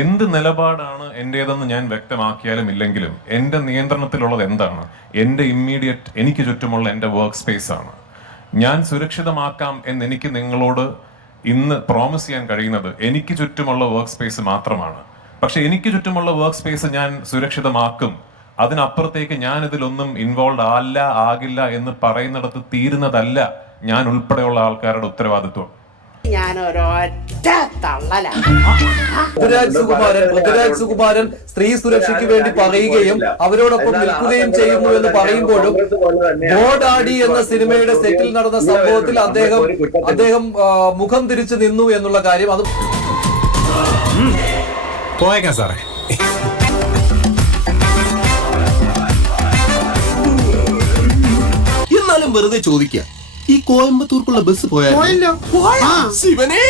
എന്ത് നിലപാടാണ് എന്റേതെന്ന് ഞാൻ വ്യക്തമാക്കിയാലും ഇല്ലെങ്കിലും എന്റെ നിയന്ത്രണത്തിലുള്ളത് എന്താണ്? എന്റെ ഇമ്മീഡിയറ്റ് എനിക്ക് ചുറ്റുമുള്ള എന്റെ വർക്ക് സ്പേസ് ആണ്. ഞാൻ സുരക്ഷിതമാക്കാം എന്ന് എനിക്ക് നിങ്ങളോട് ഇന്ന് പ്രോമിസ് ചെയ്യാൻ കഴിയുന്നത് എനിക്ക് ചുറ്റുമുള്ള വർക്ക് സ്പേസ് മാത്രമാണ്. പക്ഷെ എനിക്ക് ചുറ്റുമുള്ള വർക്ക് സ്പേസ് ഞാൻ സുരക്ഷിതമാക്കും. അതിനപ്പുറത്തേക്ക് ഞാൻ ഇതിലൊന്നും ഇൻവോൾവ് ആകില്ല എന്ന് പറയുന്നിടത്ത് തീരുന്നതല്ല ഞാൻ ഉൾപ്പെടെയുള്ള ആൾക്കാരുടെ ഉത്തരവാദിത്വം. പൃഥ്വിരാജ് സുകുമാരൻ സ്ത്രീ സുരക്ഷയ്ക്ക് വേണ്ടി പറയുകയും അവരോടൊപ്പം നിൽക്കുകയും ചെയ്യുന്നു എന്ന് പറയുമ്പോഴും ബോഡാഡി എന്ന സിനിമയുടെ സെറ്റിൽ നടന്ന സംഭവത്തിൽ അദ്ദേഹം മുഖം തിരിച്ചു നിന്നു എന്നുള്ള കാര്യം അത് പോയേക്കാം സാറേ. എന്നാലും വെറുതെ ചോദിക്കാം, ഈ കോയമ്പത്തൂർക്കുള്ള ബസ് പോയാലോ? ശിവനേ.